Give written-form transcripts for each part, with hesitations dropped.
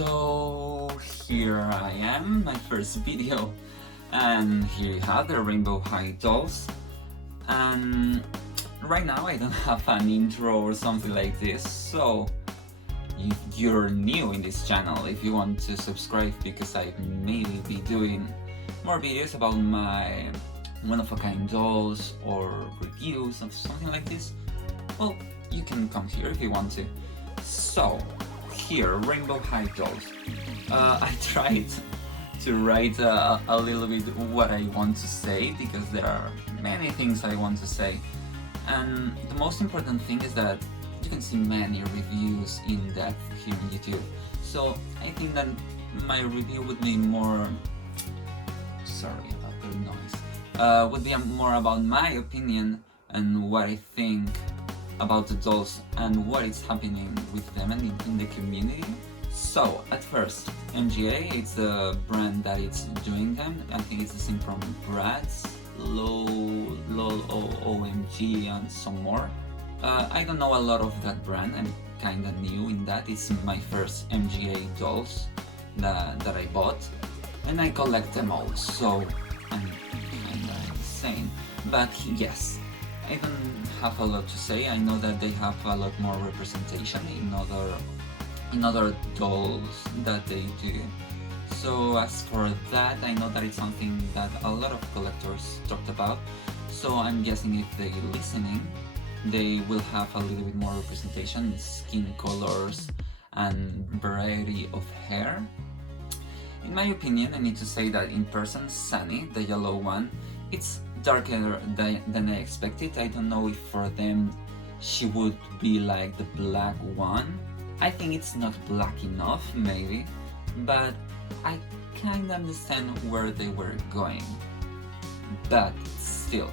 So here I am, my first video, and here you have the Rainbow High dolls. And right now I don't have an intro or something like this, so if you're new in this channel, if you want to subscribe, because I may be doing more videos about my one-of-a-kind dolls or reviews of something like this, well, you can come here if you want to. So here, Rainbow High dolls. I tried to write a little bit what I want to say, because there are many things I want to say, and the most important thing is that you can see many reviews in depth here on YouTube. So I think that my review would be more, sorry about the noise, would be more about my opinion and what I think about the dolls and what is happening with them and in the community. So at first, MGA, it's the brand that it's doing them. I think it's the same from Bratz, LOL, OMG, and some more. I don't know a lot of that brand. I'm kinda new in that. It's my first MGA dolls that I bought, and I collect them all, so I'm kinda insane. But yes, I don't have a lot to say. I know that they have a lot more representation in other dolls that they do. So as for that, I know that it's something that a lot of collectors talked about. So I'm guessing if they're listening, they will have a little bit more representation, skin colors and variety of hair. In my opinion, I need to say that in person, Sunny, the yellow one, it's darker than I expected. I don't know if for them she would be like the black one. I think it's not black enough, maybe, but I kinda understand where they were going. But still,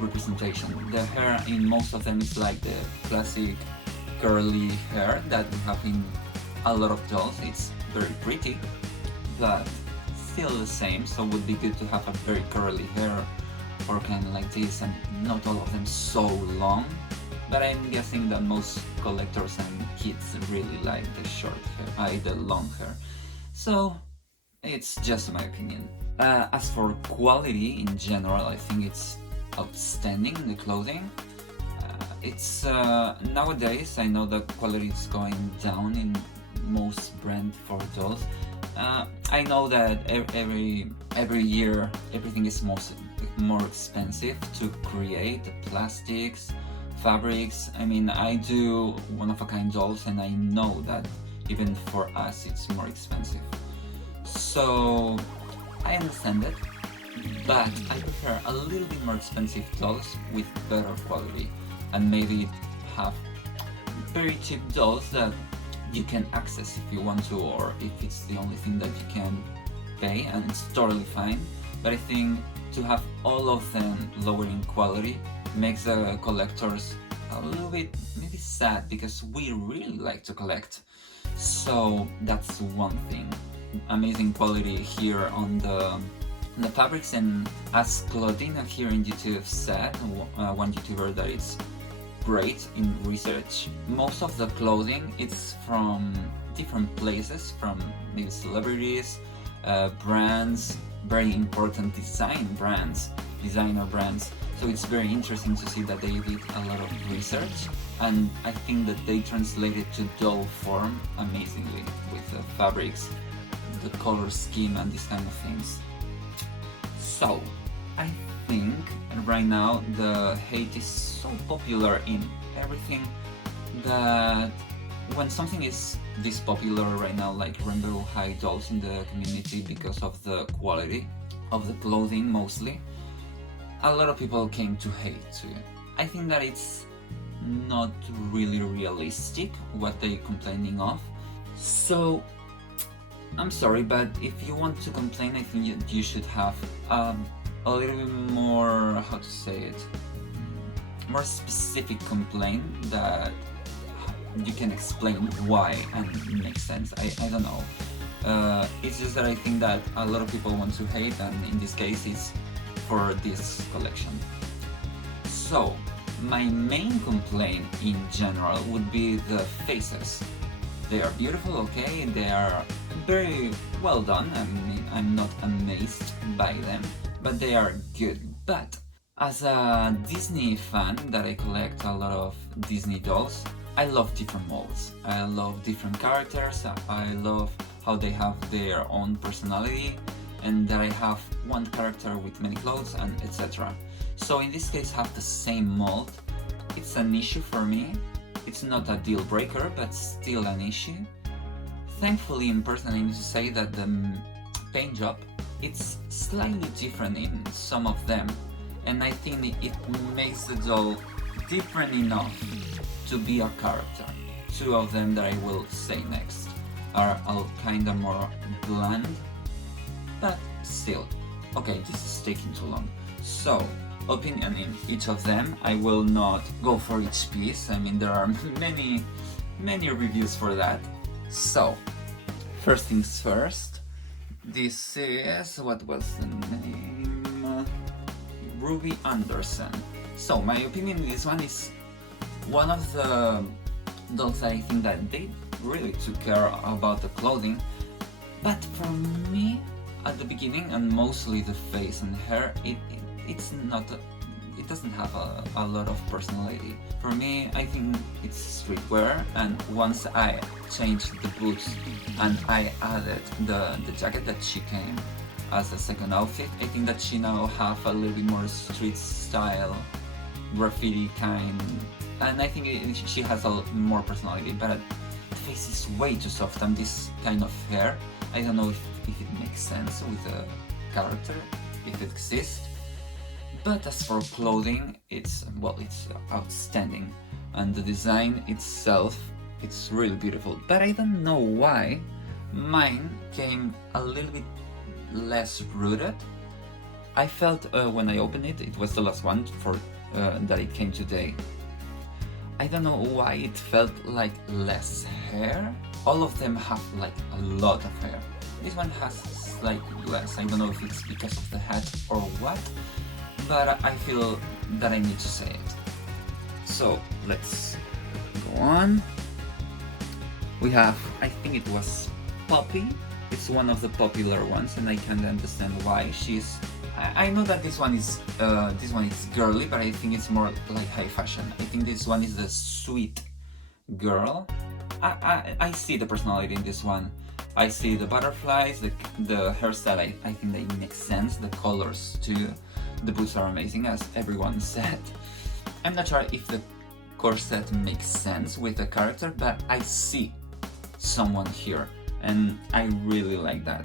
representation. The hair in most of them is like the classic curly hair that we have in a lot of dolls. It's very pretty, but still the same, so it would be good to have a very curly hair or kind of like this, and not all of them so long. But I'm guessing that most collectors and kids really like the short hair, the long hair. So it's just my opinion. As for quality in general, I think it's outstanding, the clothing. It's nowadays I know that quality is going down in most brands for dolls. I know that every year everything is more expensive to create, the plastics, fabrics. I mean, I do one-of-a-kind dolls, and I know that even for us it's more expensive. So I understand it, but I prefer a little bit more expensive dolls with better quality, and maybe have very cheap dolls that you can access if you want to, or if it's the only thing that you can pay, and it's totally fine. But I think to have all of them lower in quality makes the collectors a little bit maybe sad, because we really like to collect. So that's one thing. Amazing quality here on the fabrics, and as Claudina here in YouTube said, one YouTuber that is great in research, most of the clothing it's from different places, from maybe celebrities, brands, very important designer brands. So it's very interesting to see that they did a lot of research, and I think that they translated to doll form amazingly with the fabrics, the color scheme, and these kind of things. So I think right now the hate is so popular in everything that when something is this popular right now, like Rainbow High dolls in the community, because of the quality of the clothing mostly, a lot of people came to hate to it. I think that it's not really realistic what they're complaining of. So I'm sorry, but if you want to complain, I think you should have a little bit more, how to say it, more specific complaint that you can explain why and make sense. I don't know. It's just that I think that a lot of people want to hate, and in this case it's for this collection. So my main complaint in general would be the faces. They are beautiful, okay, they are very well done. I mean, I'm not amazed by them, but they are good. But as a Disney fan that I collect a lot of Disney dolls, I love different molds. I love different characters. I love how they have their own personality, and that I have one character with many clothes and etc. So in this case, have the same mold. It's an issue for me. It's not a deal breaker, but still an issue. Thankfully, in person, I need to say that the paint job, it's slightly different in some of them, and I think it makes the doll different enough to be a character. Two of them that I will say next are all kinda more bland, but still. Okay, this is taking too long. So, opinion in each of them. I will not go for each piece. I mean, there are many reviews for that. So, first things first. This is, what was the name? Ruby Anderson. So, my opinion in this one is one of the dolls I think that they really took care about the clothing. But for me, at the beginning, and mostly the face and hair, it doesn't have a lot of personality. For me, I think it's streetwear, and once I changed the boots and I added the jacket that she came as a second outfit, I think that she now have a little bit more street style, graffiti kind, and I think she has a lot more personality, but the face is way too soft, and this kind of hair, I don't know if it makes sense with the character, if it exists. But as for clothing, it's outstanding, and the design itself, it's really beautiful. But I don't know why mine came a little bit less rooted. I felt when I opened it, it was the last one for that it came today. I don't know why it felt like less hair. All of them have like a lot of hair. This one has slightly less. I don't know if it's because of the hat or what, but I feel that I need to say it. So let's go on. We have, I think it was Poppy. It's one of the popular ones, and I can understand why she's. I know that this one is girly, but I think it's more like high fashion. I think this one is the sweet girl. I see the personality in this one. I see the butterflies, the hairstyle. I think they make sense. The colors too. The boots are amazing, as everyone said. I'm not sure if the corset makes sense with the character, but I see someone here, and I really like that.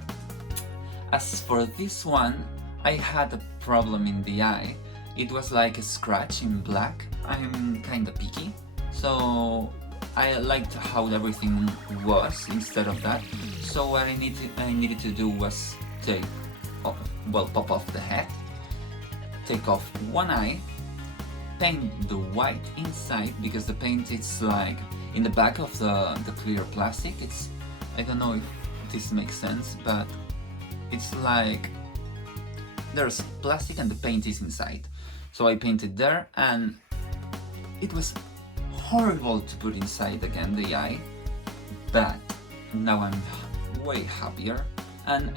As for this one, I had a problem in the eye. It was like a scratch in black. I'm kinda picky, so I liked how everything was instead of that. So what I needed to do was pop off the head, take off one eye, paint the white inside, because the paint is like in the back of the clear plastic. It's, I don't know if this makes sense, but it's like there's plastic and the paint is inside. So I painted there, and it was horrible to put inside again the eye, but now I'm way happier. And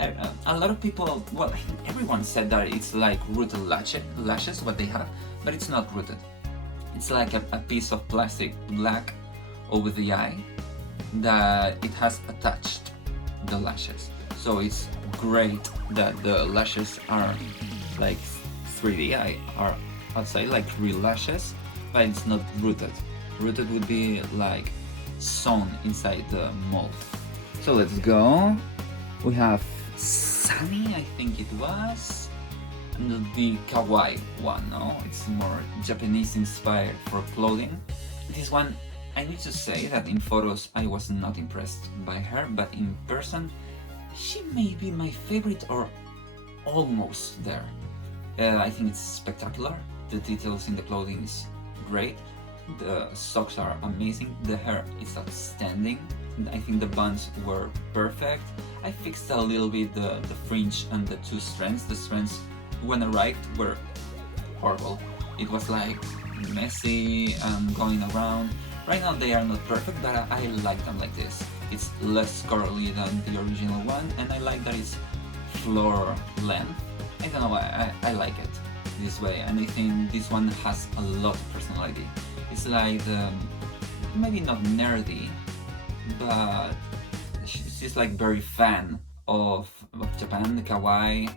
a lot of people, well, everyone said that it's like rooted lashes, what they have, but it's not rooted. It's like a piece of plastic black over the eye that it has attached the lashes. So it's great that the lashes are like 3D, are outside like real lashes, but it's not rooted. Rooted would be like sewn inside the mold. So let's go. We have Sunny, I think it was, and the kawaii one, no? It's more Japanese inspired for clothing. This one, I need to say that in photos I was not impressed by her, but in person, she may be my favorite or almost there. I think it's spectacular. The details in the clothing is great. The socks are amazing. The hair is outstanding. I think the buns were perfect. I fixed a little bit the fringe and the two strands. The strands, when arrived, were horrible. It was like messy and going around. Right now they are not perfect, but I like them like this. It's less curly than the original one, and I like that it's floor length. I don't know, I like it this way, and I think this one has a lot of personality. It's like, maybe not nerdy, but she's like very fan of Japan, the kawaii,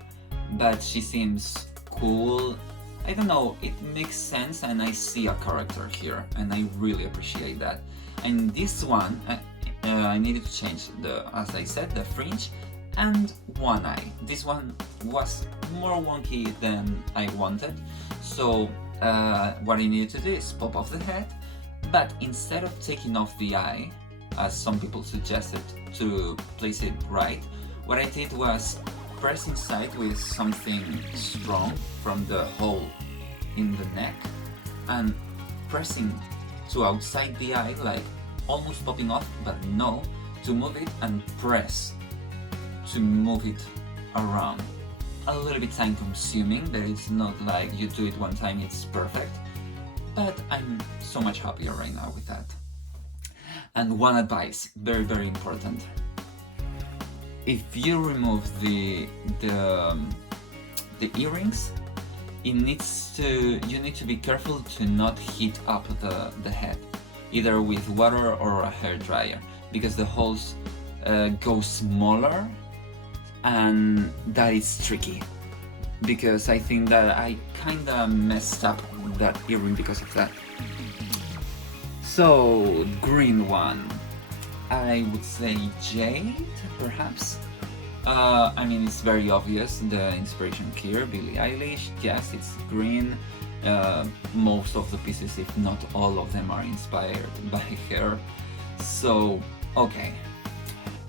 but she seems cool. I don't know, it makes sense, and I see a character here, and I really appreciate that. And this one, I needed to change as I said, the fringe and one eye. This one was more wonky than I wanted, so what I needed to do is pop off the head, but instead of taking off the eye, as some people suggested to place it right, what I did was press inside with something strong from the hole in the neck and pressing to outside the eye, like almost popping off, but no, to move it and press to move it around. A little bit time consuming, but it's not like you do it one time, it's perfect, but I'm so much happier right now with that. And one advice, very very important: if you remove the earrings, you need to be careful to not heat up the head, either with water or a hair dryer, because the holes go smaller, and that is tricky, because I think that I kinda messed up that earring because of that. So, green one, I would say jade, perhaps. I mean, it's very obvious, the inspiration here, Billie Eilish, yes, it's green. Most of the pieces, if not all of them, are inspired by her. So, okay.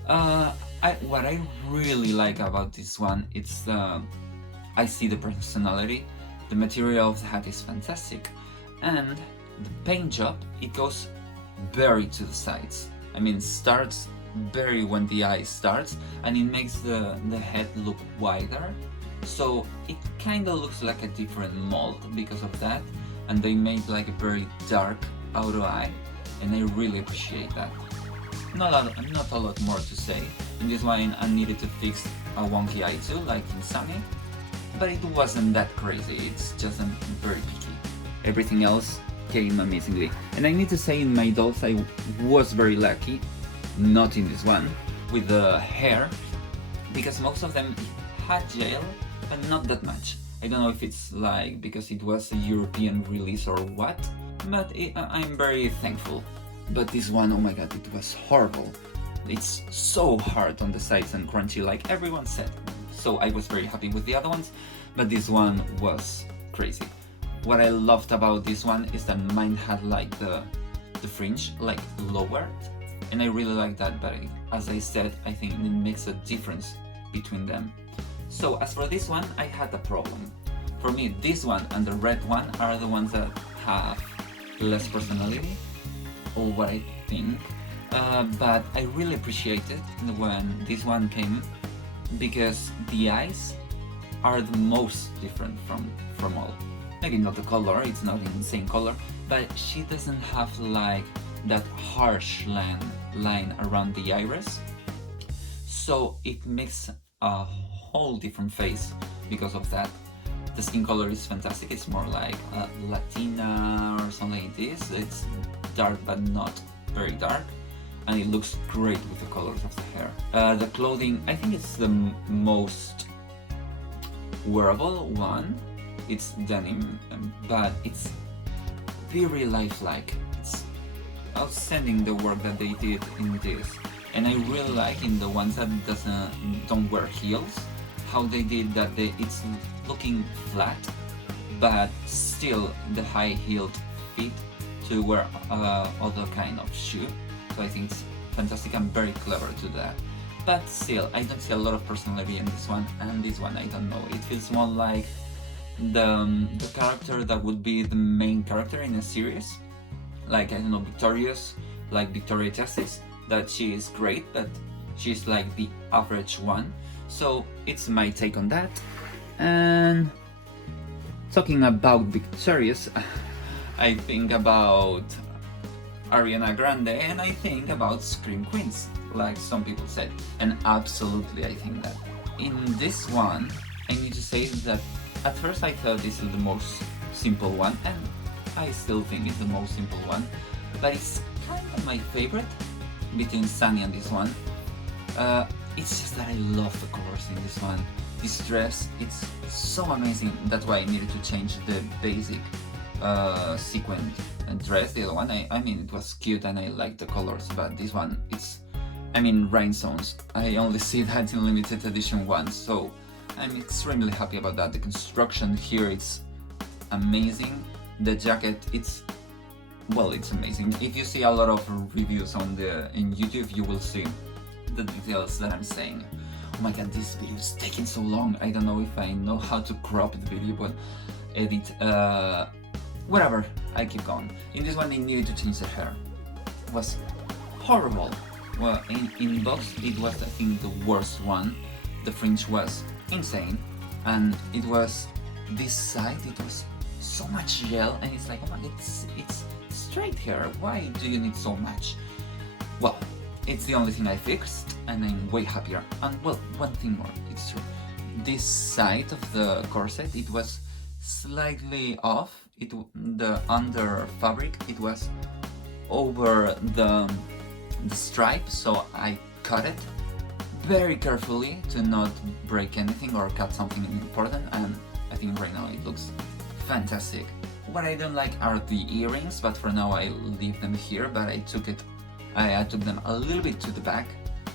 What I really like about this one, it's I see the personality. The material of the hat is fantastic, and the paint job, it goes very to the sides. I mean, starts very when the eye starts, and it makes the head look wider, so it kind of looks like a different mold because of that, and they made like a very dark outer eye, and I really appreciate that. Not a lot more to say. In this one I needed to fix a wonky eye too, like in Sunny, but it wasn't that crazy, it's just very picky. Everything else came amazingly. And I need to say, in my dolls I was very lucky, not in this one, with the hair, because most of them had gel, but not that much. I don't know if it's like because it was a European release or what, but I'm very thankful. But this one, oh my god, it was horrible. It's so hard on the sides and crunchy, like everyone said. So I was very happy with the other ones, but this one was crazy. What I loved about this one is that mine had like the fringe like lowered, and I really like that, but as I said, I think it makes a difference between them. So as for this one, I had a problem. For me, this one and the red one are the ones that have less personality, or what I think, but I really appreciated when this one came, because the eyes are the most different from all. Maybe not the color, it's not in the same color, but she doesn't have like that harsh line around the iris, so it makes a whole different face because of that. The skin color is fantastic, it's more like Latina or something like this. It's dark but not very dark, and it looks great with the colors of the hair. The clothing, I think it's the most wearable one. It's denim, but it's very lifelike. It's outstanding the work that they did in this, and I really like in the ones that don't wear heels, how they did that. It's looking flat, but still the high-heeled feet to wear other kind of shoe. So I think it's fantastic and very clever to that. But still, I don't see a lot of personality in this one, and this one I don't know. It feels more like the character that would be the main character in a series, like, I don't know, Victorious, like Victoria Justice, that she is great, but she's like the average one. So it's my take on that. And talking about Victorious, I think about Ariana Grande, and I think about Scream Queens, like some people said, and absolutely I think that. In this one, I need to say that at first I thought this is the most simple one, and I still think it's the most simple one, but it's kind of my favorite between Sunny and this one. It's just that I love the colors in this one. This dress, it's so amazing. That's why I needed to change the basic sequin dress. The other one, I mean, it was cute and I like the colors, but this one, it's, I mean, rhinestones. I only see that in limited edition once, so I'm extremely happy about that. The construction here, it's amazing. The jacket, it's, well, it's amazing. If you see a lot of reviews on in YouTube, you will see the details that I'm saying. Oh my god, this video is taking so long. I don't know if I know how to crop the video, but edit, whatever, I keep going. In this one, I needed to change the hair. It was horrible. Well, in box, it was, I think, the worst one. The fringe was insane, and it was this side, it was so much gel, and it's like, oh my god, it's straight hair. Why do you need so much? Well, it's the only thing I fixed, and I'm way happier. And well, one thing more, it's true. This side of the corset, it was slightly off. The under fabric, it was over the stripe, so I cut it very carefully to not break anything or cut something important, and I think right now it looks fantastic. What I don't like are the earrings, but for now I leave them here, but I took them a little bit to the back,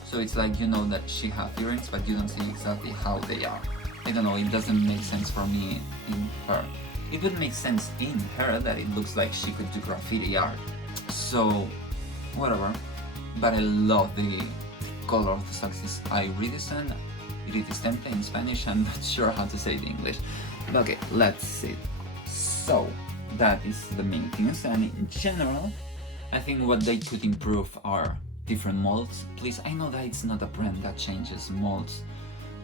so it's like, you know that she has earrings, but you don't see exactly how they are. I don't know, it doesn't make sense for me in her. It would make sense in her that it looks like she could do graffiti art. So, whatever. But I love the color of the socks. It's iridescent, iridescente in Spanish. I'm not sure how to say it in English. But okay, let's see. So, that is the main things. And in general, I think what they could improve are different molds. Please, I know that it's not a brand that changes molds,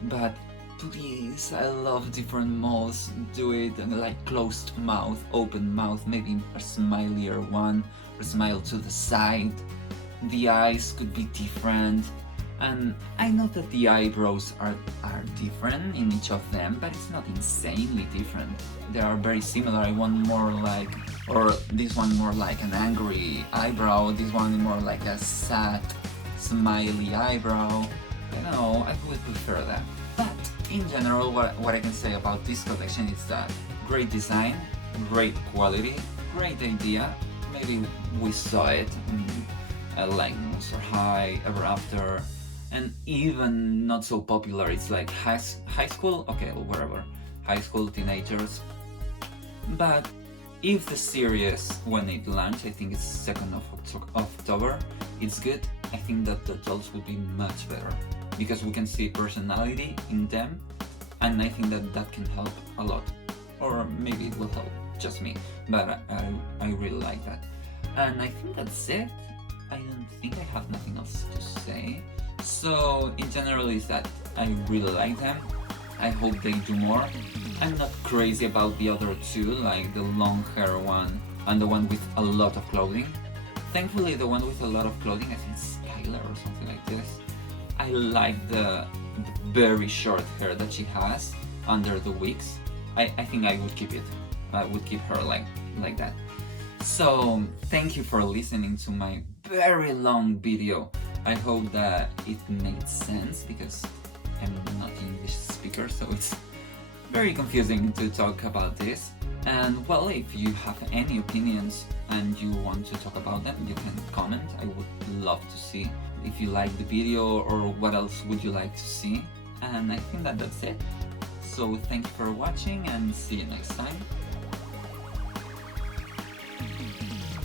but please, I love different molds. Do it like closed mouth, open mouth, maybe a smilier one, or smile to the side. The eyes could be different, and I know that the eyebrows are different in each of them, but it's not insanely different. They are very similar. I want more like, or this one more like an angry eyebrow, this one more like a sad, smiley eyebrow. You know, I would prefer that. But in general, what I can say about this collection is that great design, great quality, great idea. Maybe we saw it like Monster High, Ever After, and even not so popular. It's like high school, okay, whatever, high school teenagers. But if the series, when it launched, I think it's 2nd of October, it's good. I think that the dolls will be much better, because we can see personality in them, and I think that that can help a lot. Or maybe it will help just me, but I really like that. And I think that's it. I don't think I have nothing else to say. So in general is that I really like them. I hope they do more. I'm not crazy about the other two, like the long hair one and the one with a lot of clothing. Thankfully the one with a lot of clothing, I think it's Skylar or something like this. I like the very short hair that she has under the wigs. I think I would keep it. I would keep her like that. So thank you for listening to my very long video. I hope that it made sense, because I'm not an English speaker, so it's very confusing to talk about this. And well, if you have any opinions and you want to talk about them, you can comment. I would love to see if you like the video or what else would you like to see. And I think that that's it. So thank you for watching and see you next time.